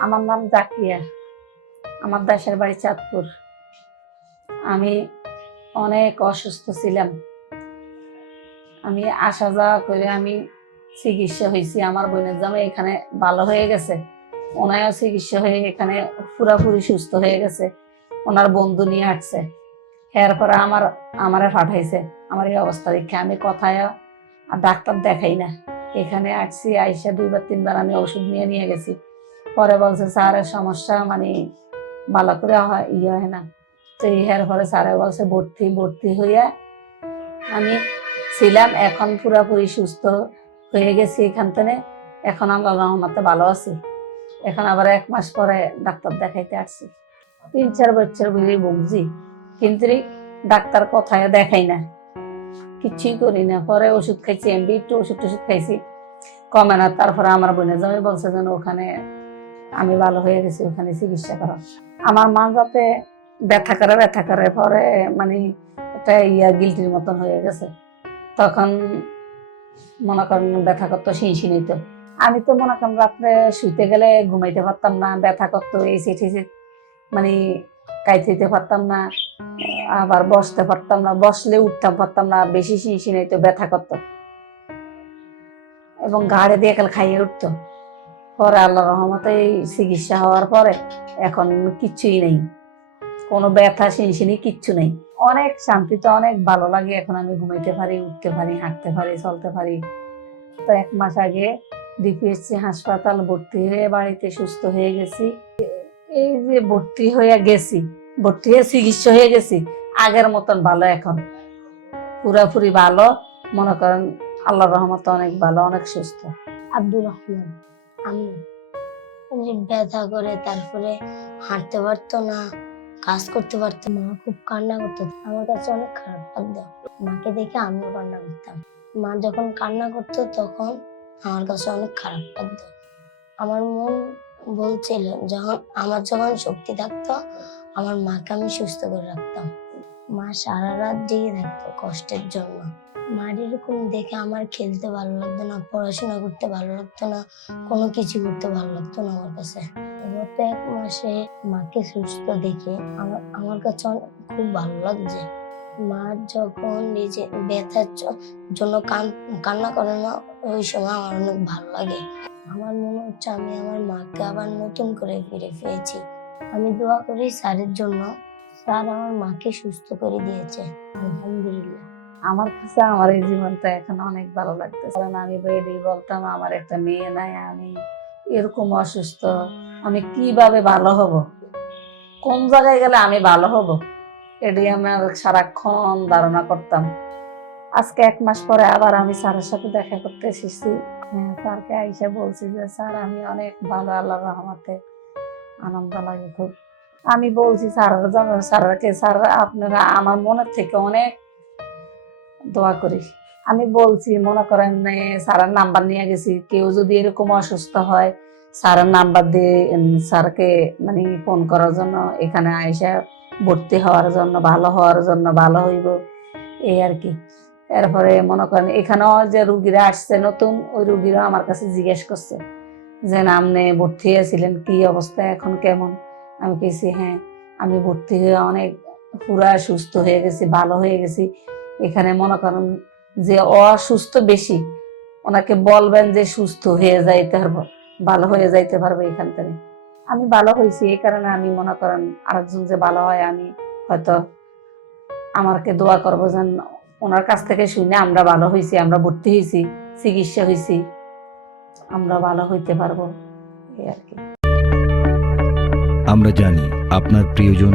আমার নাম জাকিয়া। আমার দেশের বাড়ি চাঁদপুর। আমি অনেক অসুস্থ ছিলাম। আমি আসা যাওয়া করে আমি চিকিৎসা হয়েছি। আমার বোনের জামে এখানে ভালো হয়ে গেছে। ওনায়ও চিকিৎসা হয়ে এখানে পুরাপুরি সুস্থ হয়ে গেছে। ওনার বন্ধু নিয়ে আসছে। এরপরে আমার, আমারে পাঠাইছে। আমার এই অবস্থা দেখে আমি কথায় আর ডাক্তার দেখাই না। এখানে আসছি, আইসা দুইবার, তিনবার আমি ওষুধ নিয়ে নিয়ে গেছি। পরে বলছে, স্যারের সমস্যা মানে ভালো করে হয় ইয়ে হয় না। তো এর পরে স্যারে বলছে, ভর্তি ভর্তি হইয়া আমি ছিলাম, এখন পুরাপুরি সুস্থ হয়ে গেছি এখান থেকে। এখন আল্লাহ রহমতে ভালো আছি। এখন আবার এক মাস পরে ডাক্তার দেখাইতে আসছি। তিন চার বছর বুঝি ভুগছি, কিন্তু ডাক্তার কথায় দেখাই না। কিছুই করি না। পরে ওষুধ খাইছি এমবি একটু ওষুধ টষুধ খাইছি। কমে না, তারপরে আমার বোনের জামাই বলছে যেন ওখানে আমি ভালো হয়ে গেছি, ওখানে চিকিৎসা করা আমার মা যাতে ব্যথা করে ব্যথা করে পরে মানে একটা ইয়া গিলটির মতন হয়ে গেছে। তখন মনে করেন ব্যথা করতো শিনশি নিত আমি তো মনে করেন রাত্রে শুইতে গেলে ঘুমাইতে পারতাম না, ব্যথা করতো এই সিট মানে কাইতে পারতাম না, আবার বসতে পারতাম না, বসলে উঠতাম পারতাম না, বেশি শিনশি নিত ব্যথা করতো। এবং ঘাড়ে দিয়ে খাইয়ে উঠতো। পরে আল্লাহ রহমতে এই চিকিৎসা হওয়ার পরে এখন কিচ্ছুই নেই। কোনো ব্যথা, শিনশিনি কিচ্ছু নেই। অনেক শান্তিতে, অনেক ভালো লাগে। এখন আমি ঘুমাইতে পারি, উঠতে পারি, হাঁটতে পারি, চলতে পারি। তো এক মাস আগে ডিপিএসসি হাসপাতাল ভর্তি হয়ে বাড়িতে সুস্থ হয়ে গেছি। এই যে ভর্তি হয়ে গেছি, ভর্তি হয়ে চিকিৎসা হয়ে গেছি, আগের মতন ভালো এখন। পুরাপুরি ভালো। মনে করেন আল্লাহ রহমত অনেক ভালো, অনেক সুস্থ। আব্দুর রহমান। আমি ব্যথা করে তারপরে হাঁটতে পারতো না, কাজ করতে পারতো মা খুব কান্না করতো। আমার কাছে অনেক খারাপ লাগতো। মাকে দেখে আমিও কান্না করতাম। মা যখন কান্না করতো তখন আমার কাছে অনেক খারাপ লাগতো। আমার মন বলছিল যখন, আমার যখন শক্তি থাকতো, আমার মাকে আমি সুস্থ করে রাখতাম। মা সারা রাত জেগে থাকতো কষ্টের জন্য। মার এরকম দেখে আমার খেলতে ভালো লাগতো না, পড়াশোনা করতে ভালো লাগতো না, কোনো কিছু করতে ভালো লাগতো না আমার কাছে। গত এক মাসে মাকে সুস্থ দেখে আমার আমার কাছে খুব ভালো লাগছে। মা যখন নিজে ব্যথার জন্য কান- কান্না করে না, ওই সময় আমার অনেক ভালো লাগে। আমার মনে হচ্ছে আমি আমার মাকে আবার নতুন করে ফিরে পেয়েছি। আমি দোয়া করি স্যারের জন্য। স্যার আমার মাকে সুস্থ করে দিয়েছে। আলহামদুলিল্লাহ। আমার কাছে আমার এই জীবনটা এখন অনেক ভালো লাগতেছে। কারণ আমি বেডি বলতাম আমার একটা মেয়ে নাই আমি এরকম অসুস্থ আমি কীভাবে ভালো হব? কোন জায়গায় গেলে আমি ভালো হব? এটি আমার সারাক্ষণ ধারণা করতাম। আজকে এক মাস পরে আবার আমি স্যারের সাথে দেখা করতে এসেছি। হ্যাঁ, স্যারকে আইসা বলছি যে স্যার আমি অনেক ভালো আল্লাহ রহমতে আনন্দ লাগে খুব। আমি বলছি স্যার স্যারকে স্যার আপনারা আমার মনের থেকে অনেক দোয়া করি। আমি বলছি মনে করেন এ, স্যারের নাম্বার নিয়ে গেছি। কেউ যদি এরকম অসুস্থ হয় স্যারের নাম্বার দিয়ে স্যারকে মানে ফোন করার জন্য এখানে আইসা ভর্তি হওয়ার জন্য ভালো হওয়ার জন্য ভালো হইব এই আর কি। এরপরে মনে করেন এখানেও যে রুগীরা আসছে নতুন ওই রুগীরা আমার কাছে জিজ্ঞেস করছে যে না আপনি ভর্তি হয়েছিলেন? কি অবস্থা? এখন কেমন? আমি কেছি হ্যাঁ আমি ভর্তি হয়ে অনেক পুরা সুস্থ হয়ে গেছি ভালো হয়ে গেছি। এখানে মনে করেন যে অসুস্থ বেশি, ওনাকে বলবেন যে সুস্থ হয়ে যাইতে পারব, ভালো হয়ে যাইতে পারব এখান থেকে। আমি ভালো হয়েছি এই কারণে আমি মনে করেন আরেকজন যে ভালো হয়, আমি হয়তো আমাকে দোয়া করব যেন ওনার কাছ থেকে শুনে আমরা ভালো হয়েছি, আমরা ভর্তি হয়েছি, চিকিৎসা হয়েছি, আমরা ভালো হইতে পারব, এই আর কি। আমরা জানি আপনার প্রিয়জন